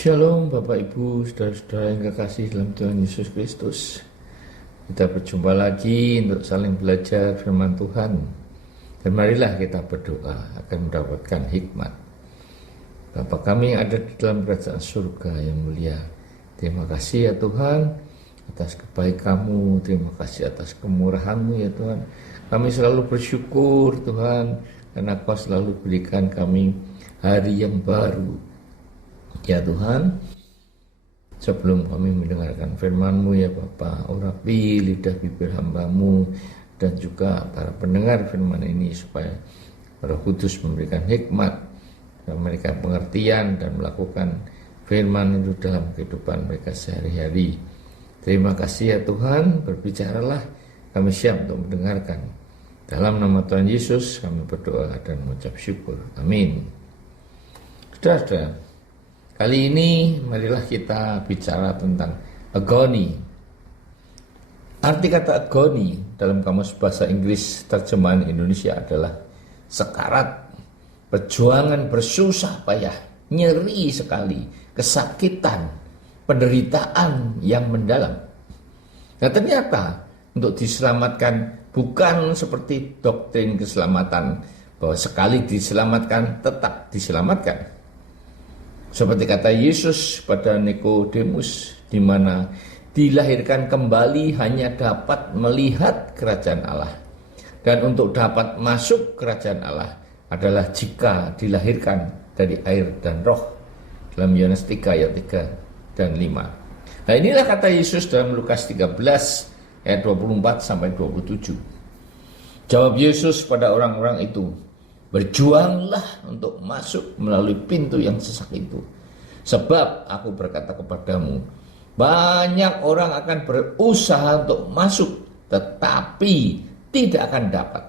Shalom Bapak Ibu, Saudara-saudara yang kekasih dalam Tuhan Yesus Kristus. Kita berjumpa lagi untuk saling belajar firman Tuhan. Dan marilah kita berdoa akan mendapatkan hikmat. Bapa kami yang ada di dalam kerajaan surga yang mulia, terima kasih ya Tuhan atas kebaikan-Mu, terima kasih atas kemurahan-Mu ya Tuhan. Kami selalu bersyukur Tuhan, karena Kau selalu berikan kami hari yang baru. Ya Tuhan, sebelum kami mendengarkan firman-Mu ya Bapa, urapi lidah bibir hamba-Mu dan juga para pendengar firman ini, supaya Roh Kudus memberikan hikmat, memberikan pengertian dan melakukan firman itu dalam kehidupan mereka sehari-hari. Terima kasih ya Tuhan, berbicaralah, kami siap untuk mendengarkan. Dalam nama Tuhan Yesus kami berdoa dan mengucap syukur. Amin. Saudara-saudara, kali ini marilah kita bicara tentang agony. Arti kata agony dalam Kamus Bahasa Inggris terjemahan Indonesia adalah sekarat, perjuangan bersusah payah, nyeri sekali, kesakitan, penderitaan yang mendalam. Nah ternyata untuk diselamatkan bukan seperti doktrin keselamatan, bahwa sekali diselamatkan tetap diselamatkan. Seperti kata Yesus pada Nikodemus, di mana dilahirkan kembali hanya dapat melihat kerajaan Allah. Dan untuk dapat masuk kerajaan Allah adalah jika dilahirkan dari air dan roh. Dalam Yohanes 3 ayat 3 dan 5. Nah inilah kata Yesus dalam Lukas 13 ayat 24 sampai 27. Jawab Yesus pada orang-orang itu, berjuanglah untuk masuk melalui pintu yang sesak itu. Sebab aku berkata kepadamu, banyak orang akan berusaha untuk masuk, tetapi tidak akan dapat.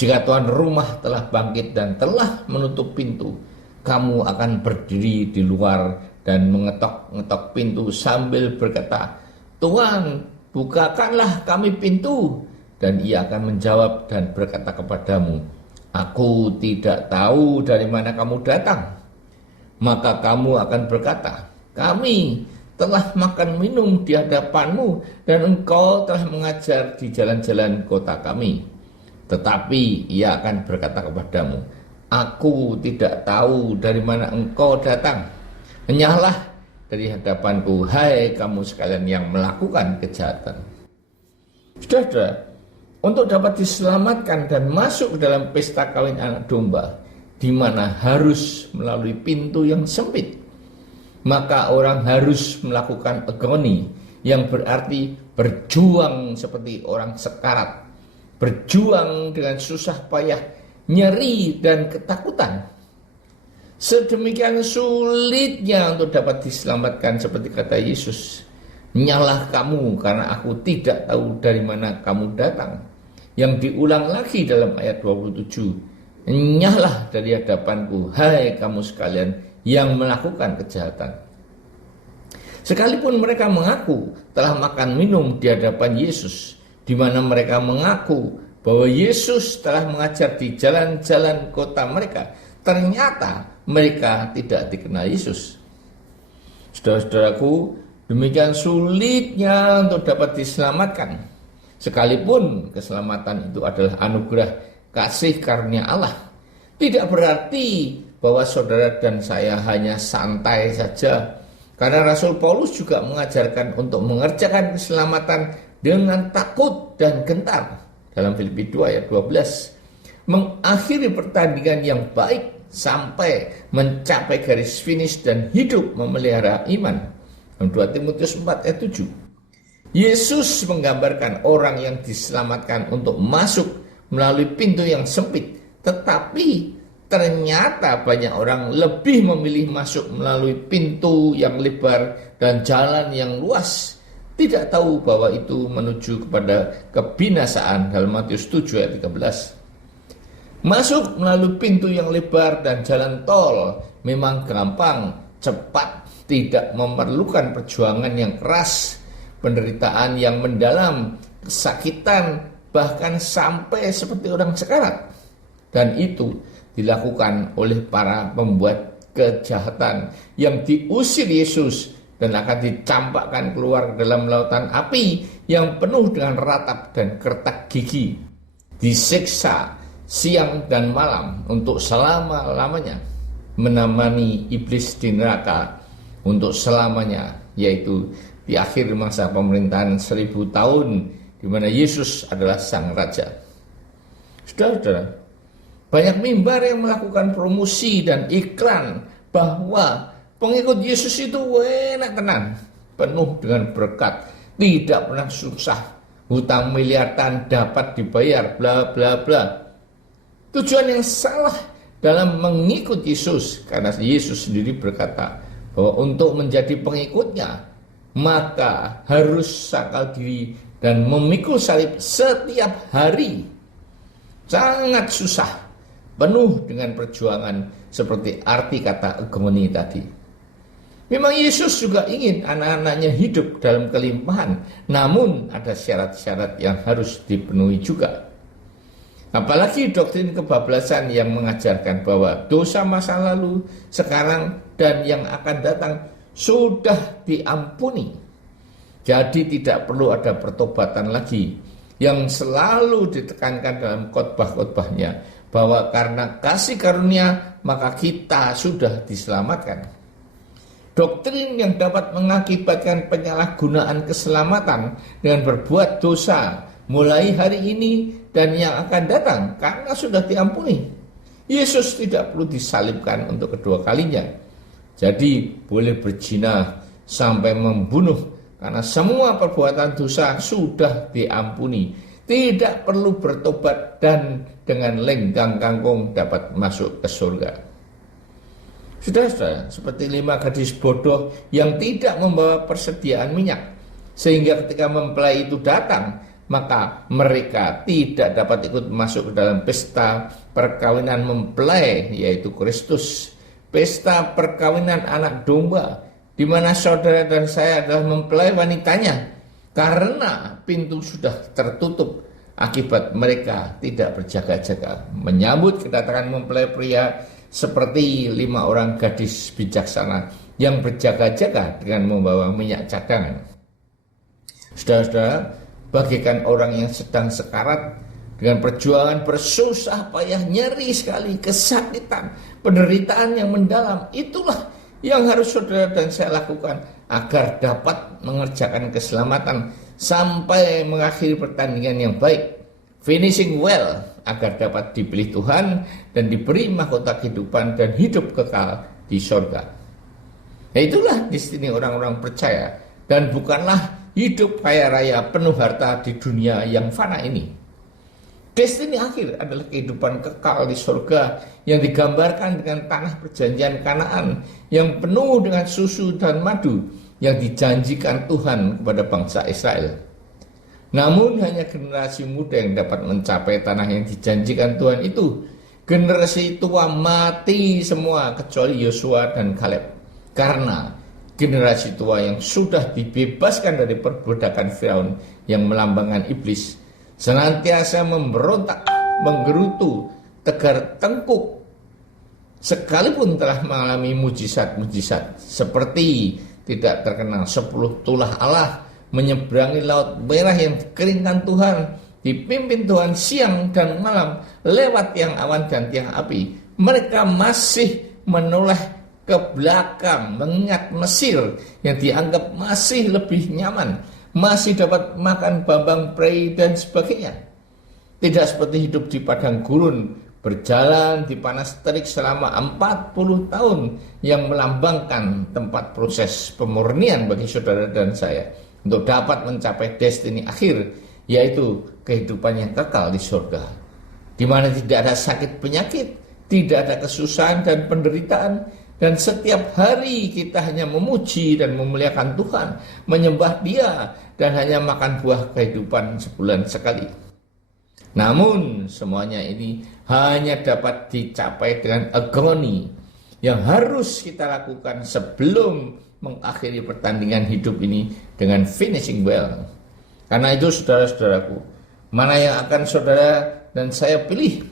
Jika tuan rumah telah bangkit dan telah menutup pintu, kamu akan berdiri di luar dan mengetok-ngetok pintu sambil berkata, Tuhan, bukakanlah kami pintu. Dan ia akan menjawab dan berkata kepadamu, aku tidak tahu dari mana kamu datang. Maka kamu akan berkata, kami telah makan minum di hadapanmu dan engkau telah mengajar di jalan-jalan kota kami. Tetapi ia akan berkata kepadamu, aku tidak tahu dari mana engkau datang. Enyahlah dari hadapanku, hai kamu sekalian yang melakukan kejahatan. Saudara, untuk dapat diselamatkan dan masuk ke dalam pesta kawin anak domba, di mana harus melalui pintu yang sempit, maka orang harus melakukan agony, yang berarti berjuang seperti orang sekarat, berjuang dengan susah payah, nyeri dan ketakutan. Sedemikian sulitnya untuk dapat diselamatkan, seperti kata Yesus, nyalah kamu karena aku tidak tahu dari mana kamu datang. Yang diulang lagi dalam ayat 27, nyahlah dari hadapanku, hai kamu sekalian yang melakukan kejahatan. Sekalipun mereka mengaku telah makan minum di hadapan Yesus, di mana mereka mengaku bahwa Yesus telah mengajar di jalan-jalan kota mereka, ternyata mereka tidak dikenal Yesus. Saudara-saudaraku, demikian sulitnya untuk dapat diselamatkan. Sekalipun keselamatan itu adalah anugerah kasih karunia Allah, tidak berarti bahwa saudara dan saya hanya santai saja. Karena Rasul Paulus juga mengajarkan untuk mengerjakan keselamatan dengan takut dan gentar. Dalam Filipi 2 ayat 12. Mengakhiri pertandingan yang baik sampai mencapai garis finish dan hidup memelihara iman. Dalam 2 Timotius 4 ayat 7. Yesus menggambarkan orang yang diselamatkan untuk masuk melalui pintu yang sempit. Tetapi ternyata banyak orang lebih memilih masuk melalui pintu yang lebar dan jalan yang luas. Tidak tahu bahwa itu menuju kepada kebinasaan dalam Matius 7 ayat 13. Masuk melalui pintu yang lebar dan jalan tol memang gampang, cepat, tidak memerlukan perjuangan yang keras, penderitaan yang mendalam, kesakitan, bahkan sampai seperti orang sekarat. Dan itu dilakukan oleh para pembuat kejahatan yang diusir Yesus dan akan dicampakkan keluar ke dalam lautan api yang penuh dengan ratap dan kertak gigi, disiksa siang dan malam untuk selama-lamanya, menemani iblis di neraka untuk selamanya, yaitu di akhir masa pemerintahan 1000 tahun di mana Yesus adalah sang raja. Saudara-saudara, banyak mimbar yang melakukan promosi dan iklan bahwa pengikut Yesus itu enak tenan, penuh dengan berkat, tidak pernah susah, hutang miliaran dapat dibayar, bla bla bla. Tujuan yang salah dalam mengikut Yesus, karena Yesus sendiri berkata bahwa untuk menjadi pengikutnya maka harus sakal diri dan memikul salib setiap hari. Sangat susah, penuh dengan perjuangan seperti arti kata hegemoni tadi. Memang Yesus juga ingin anak-anaknya hidup dalam kelimpahan, namun ada syarat-syarat yang harus dipenuhi juga. Apalagi doktrin kebablasan yang mengajarkan bahwa dosa masa lalu, sekarang, dan yang akan datang sudah diampuni. Jadi tidak perlu ada pertobatan lagi, yang selalu ditekankan dalam khotbah-khotbahnya bahwa karena kasih karunia maka kita sudah diselamatkan. Doktrin yang dapat mengakibatkan penyalahgunaan keselamatan dengan berbuat dosa mulai hari ini dan yang akan datang karena sudah diampuni. Yesus tidak perlu disalibkan untuk kedua kalinya. Jadi boleh berzina sampai membunuh karena semua perbuatan dosa sudah diampuni. Tidak perlu bertobat dan dengan lenggang kangkung dapat masuk ke surga. Saudara-saudara, seperti 5 gadis bodoh yang tidak membawa persediaan minyak, sehingga ketika mempelai itu datang, maka mereka tidak dapat ikut masuk ke dalam pesta perkawinan mempelai, yaitu Kristus. Pesta perkawinan anak domba, di mana saudara dan saya adalah mempelai wanitanya, karena pintu sudah tertutup akibat mereka tidak berjaga-jaga menyambut kedatangan mempelai pria, seperti 5 orang gadis bijaksana yang berjaga-jaga dengan membawa minyak cadangan. Saudara-saudara, bagaikan orang yang sedang sekarat dengan perjuangan bersusah payah, nyeri sekali, kesakitan, penderitaan yang mendalam, itulah yang harus saudara dan saya lakukan agar dapat mengerjakan keselamatan sampai mengakhiri pertandingan yang baik, finishing well, agar dapat dipilih Tuhan dan diberi mahkota kehidupan dan hidup kekal di surga. Nah, itulah destiny orang-orang percaya, dan bukanlah hidup kaya raya penuh harta di dunia yang fana ini. Destiny akhir adalah kehidupan kekal di surga yang digambarkan dengan tanah perjanjian Kanaan yang penuh dengan susu dan madu yang dijanjikan Tuhan kepada bangsa Israel. Namun hanya generasi muda yang dapat mencapai tanah yang dijanjikan Tuhan itu. Generasi tua mati semua kecuali Yosua dan Kaleb. Karena generasi tua yang sudah dibebaskan dari perbudakan Firaun yang melambangkan iblis senantiasa memberontak, menggerutu, tegar tengkuk, sekalipun telah mengalami mujizat-mujizat seperti tidak terkenal 10 tulah Allah, menyeberangi laut merah yang dikeringkan Tuhan, dipimpin Tuhan siang dan malam lewat tiang awan dan tiang api. Mereka masih menoleh ke belakang mengingat Mesir yang dianggap masih lebih nyaman, masih dapat makan bambang prei dan sebagainya. Tidak seperti hidup di padang gurun, berjalan di panas terik selama 40 tahun yang melambangkan tempat proses pemurnian bagi saudara dan saya untuk dapat mencapai destiny akhir, yaitu kehidupan yang kekal di surga, di mana tidak ada sakit penyakit, tidak ada kesusahan dan penderitaan, dan setiap hari kita hanya memuji dan memuliakan Tuhan, menyembah Dia, dan hanya makan buah kehidupan sebulan sekali. Namun semuanya ini hanya dapat dicapai dengan agoni yang harus kita lakukan sebelum mengakhiri pertandingan hidup ini dengan finishing well. Karena itu saudara-saudaraku, mana yang akan saudara dan saya pilih?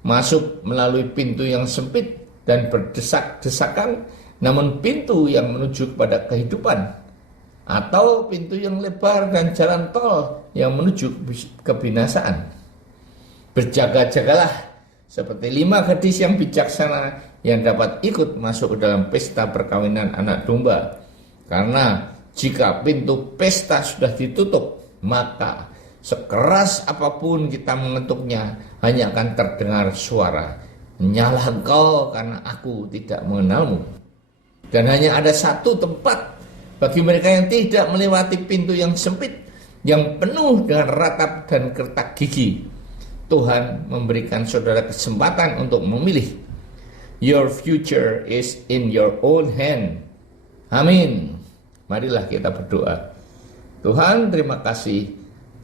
Masuk melalui pintu yang sempit dan berdesak-desakan, namun pintu yang menuju kepada kehidupan, atau pintu yang lebar dan jalan tol yang menuju kebinasaan. Berjaga-jagalah seperti 5 gadis yang bijaksana yang dapat ikut masuk ke dalam pesta perkawinan anak domba. Karena jika pintu pesta sudah ditutup, maka sekeras apapun kita mengetuknya, hanya akan terdengar suara, "Nyalah engkau karena aku tidak mengenalmu." Dan hanya ada satu tempat bagi mereka yang tidak melewati pintu yang sempit, yang penuh dengan ratap dan kertak gigi. Tuhan memberikan saudara kesempatan untuk memilih. Your future is in your own hand. Amin. Marilah kita berdoa. Tuhan, terima kasih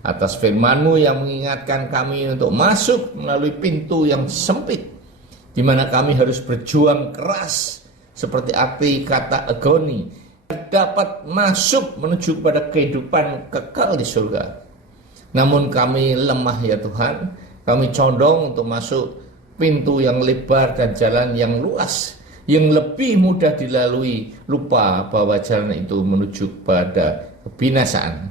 atas firman-Mu yang mengingatkan kami untuk masuk melalui pintu yang sempit, di mana kami harus berjuang keras, seperti arti kata agoni, dapat masuk menuju kepada kehidupan kekal di surga. Namun kami lemah ya Tuhan, kami condong untuk masuk pintu yang lebar dan jalan yang luas, yang lebih mudah dilalui, lupa bahwa jalan itu menuju pada kebinasaan.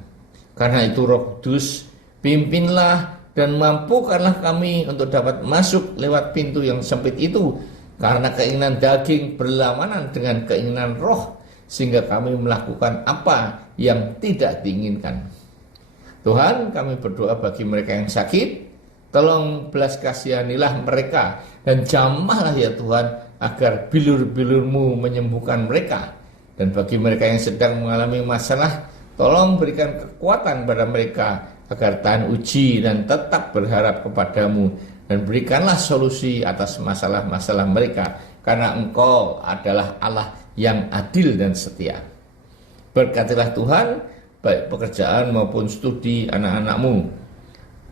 Karena itu Roh Kudus, pimpinlah dan mampukanlah kami untuk dapat masuk lewat pintu yang sempit itu, karena keinginan daging berlawanan dengan keinginan roh, sehingga kami melakukan apa yang tidak diinginkan. Tuhan, kami berdoa bagi mereka yang sakit, tolong belas kasihanilah mereka, dan jamahlah ya Tuhan, agar bilur-bilur-Mu menyembuhkan mereka. Dan bagi mereka yang sedang mengalami masalah, tolong berikan kekuatan pada mereka, agar tahan uji dan tetap berharap kepada-Mu, dan berikanlah solusi atas masalah-masalah mereka, karena Engkau adalah Allah yang adil dan setia. Berkatilah Tuhan, baik pekerjaan maupun studi anak-anak-Mu.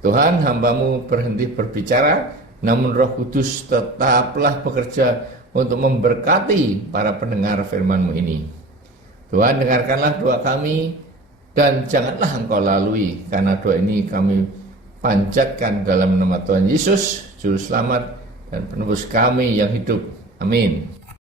Tuhan, hamba-Mu berhenti berbicara, namun Roh Kudus tetaplah bekerja untuk memberkati para pendengar firman-Mu ini. Tuhan, dengarkanlah doa kami, dan janganlah Engkau lalui, karena doa ini kami panjatkan dalam nama Tuhan Yesus, Juru Selamat dan Penebus kami yang hidup. Amin.